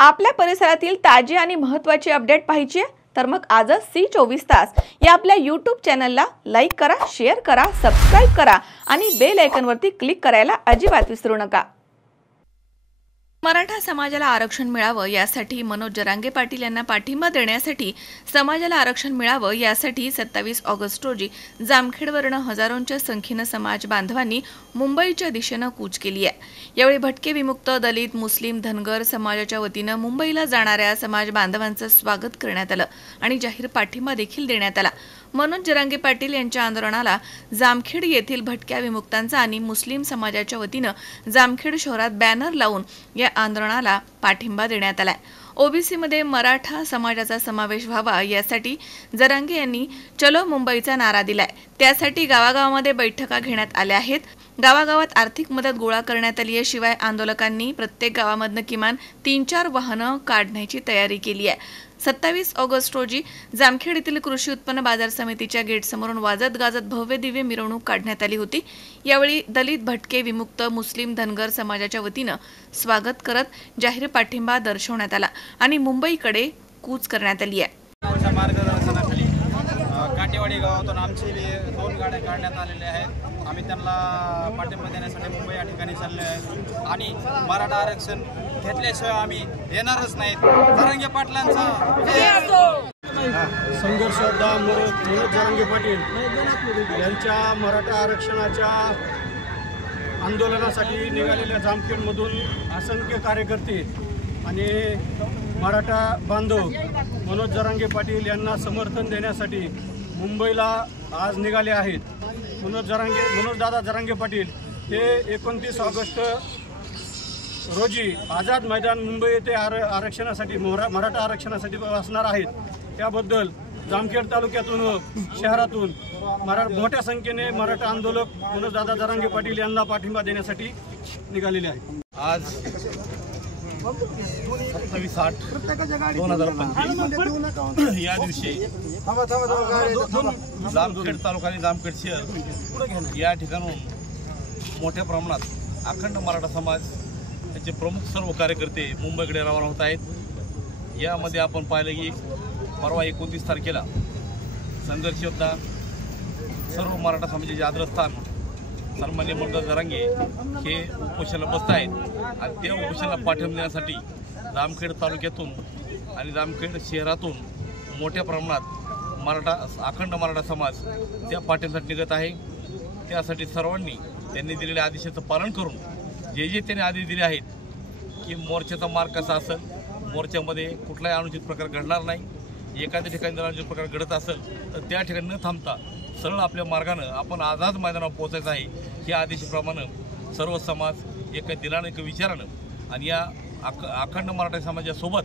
आपल्या परिसरातील ताजी आणि महत्त्वाची अपडेट पाहिजे तर मग आजच सी24 तास या आपल्या YouTube चॅनलला लाईक करा, शेअर करा, सबस्क्राइब करा आणि बेल आयकॉनवरती क्लिक करायला अजिबात विसरू नका। मराठा समाजाला आरक्षण मिळावं यासाठी मनोज जरांगे पाटील यांना पाठिंबा देण्यासाठी समाजाला आरक्षण मिळावं यासाठी 27 ऑगस्ट रोजी जामखेडवरून हजारोंच्या संख्येने समाज बांधवांनी मुंबईच्या दिशेने कूच केली आहे। यावेळी भटके विमुक्त, दलित, मुस्लिम, धनगर समाजाच्या वतीने मुंबईला जाणाऱ्या समाज बांधवांचं स्वागत करण्यात आलं आणि जाहीर पाठिंबा देखील देण्यात आला। मनोज जरांगे पाटील यांच्या आंदोलनाला जामखेड येथील भटक्या विमुक्तांचा आणि मुस्लिम समाजाच्या वतीने जामखेड शहरात बॅनर लावून या आंदोलनाला पाठिंबा देण्यात आलाय। ओबीसी मध्ये मराठा समाजाचा समावेश व्हावा यासाठी जरांगे यांनी चलो मुंबईचा नारा दिलाय। त्यासाठी गावागावामध्ये बैठका घेण्यात आल्या आहेत। गावागावात आर्थिक मदत गोळा करण्यात आली आहे। शिवाय आंदोलकांनी प्रत्येक गावामधून किमान 3-4 वाहनं काढण्याची तयारी केली आहे। 27 ऑगस्ट रोजी जामखेड येथील कृषी उत्पन्न बाजार समितीच्या गेट समोरून वाजत गाजत भव्य दिव्य मिरवणूक काढण्यात आली होती। यावेळी दलित, भटके विमुक्त, मुस्लिम, धनगर समाजाच्या वतीने स्वागत करत जाहीर पाठिंबा दर्शवण्यात आला आणि मुंबईकडे कूच करण्यात आली आहे। मार्गदर्शनाखाली काटेवाडी गावातून आमची 2 गाड्या काढण्यात आलेल्या आहेत। आम्ही त्यांना पाठिंबा देण्यासाठी मुंबई या ठिकाणी चाललो आहे आणि मराठा आरक्षण घेतल्याशिवाय आम्ही येणारच नाहीत। जरांगे पाटलांचा संघर्ष योद्धा मनोज जरांगे पाटील यांच्या मराठा आरक्षणाच्या आंदोलनासाठी निघालेल्या जामखेडमधून असंख्य कार्यकर्ते आणि मराठा बांधव मनोज जरांगे पाटील यांना समर्थन देण्यासाठी मुंबईला आज निघाले आहेत। मनोजदादा जरांगे पाटील हे 29 ऑगस्ट रोजी आझाद मैदान मुंबई येथे आरक्षणासाठी मराठा आरक्षणासाठी असणार आहेत। त्याबद्दल जामखेड तालुक्यातून व शहरातून मोठ्या संख्येने मराठा आंदोलक मनोजदादा जरांगे पाटील यांना पाठिंबा देण्यासाठी निघालेले आहेत। आज 27/8/2025 या दिवशी जामखेड तालुका आणि जामखेड शहर या ठिकाणून मोठ्या प्रमाणात अखंड मराठा समाज याचे प्रमुख सर्व कार्यकर्ते मुंबईकडे रवाना होत आहेत। यामध्ये आपण पाहिलं की परवा 29 तारखेला संघर्ष योद्धा सर्व मराठा समाजाचे आदरस्थान सन्माननीय मनोज जरांगे हे उपोषणाला बसत आहेत आणि त्या उपोषणाला पाठिंबा देण्यासाठी जामखेड तालुक्यातून आणि जामखेड शहरातून मोठ्या प्रमाणात अखंड मराठा समाज त्या पाठिंब्यासाठी निघत आहे। त्यासाठी सर्वांनी त्यांनी दिलेल्या आदेशाचं पालन करून जे त्यांनी आदेश दिले आहेत की मोर्चाचा मार्ग कसा असेल, मोर्चामध्ये कुठलाही अनुचित प्रकार घडणार नाही, एखाद्या ठिकाणी जर अनुचित प्रकार घडत असेल तर त्या ठिकाणी न थांबता सरळ आपल्या मार्गानं आपण आझाद मैदानावर पोहोचायचं आहे। या आदेशाप्रमाणे सर्व समाज एका दिलानं एका विचारानं आणि या अखंड मराठा समाजासोबत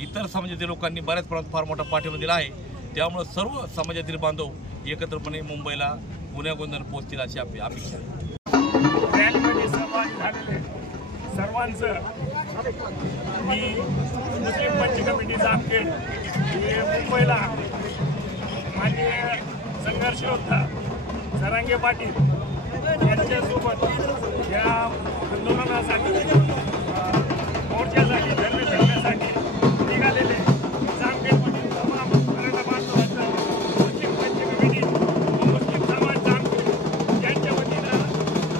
इतर समाजातील लोकांनी बऱ्याच प्रमाणात फार मोठा पाठिंबा दिला आहे। त्यामुळे सर्व समाजातील बांधव एकत्रपणे मुंबईला गुन्ह्यागोंधळ पोहोचतील अशी अपेक्षा आहे। रॅलीमध्ये सहभागी झालेले सर्वांचं मी मुस्लिम पंच कमिटी जामखेड हे मुंबईला माननीय संघर्ष योद्धा जरांगे पाटील यांच्यासोबत या आंदोलनासाठी मोर्चासाठी धरणे धरण्यासाठी निघालेले जामखेडमधील तमाम मराठा बांधवांचा मुस्लिम पंच कमिटी व मुस्लिम समाज जामखेड यांच्या वतीनं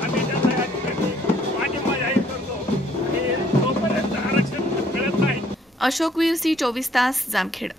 आम्ही त्यांना या ठिकाणी पाठिंबा जाहीर करतो आणि तोपर्यंत आरक्षण मिळत नाही। अशोक वीर, सी24 तास, जामखेड।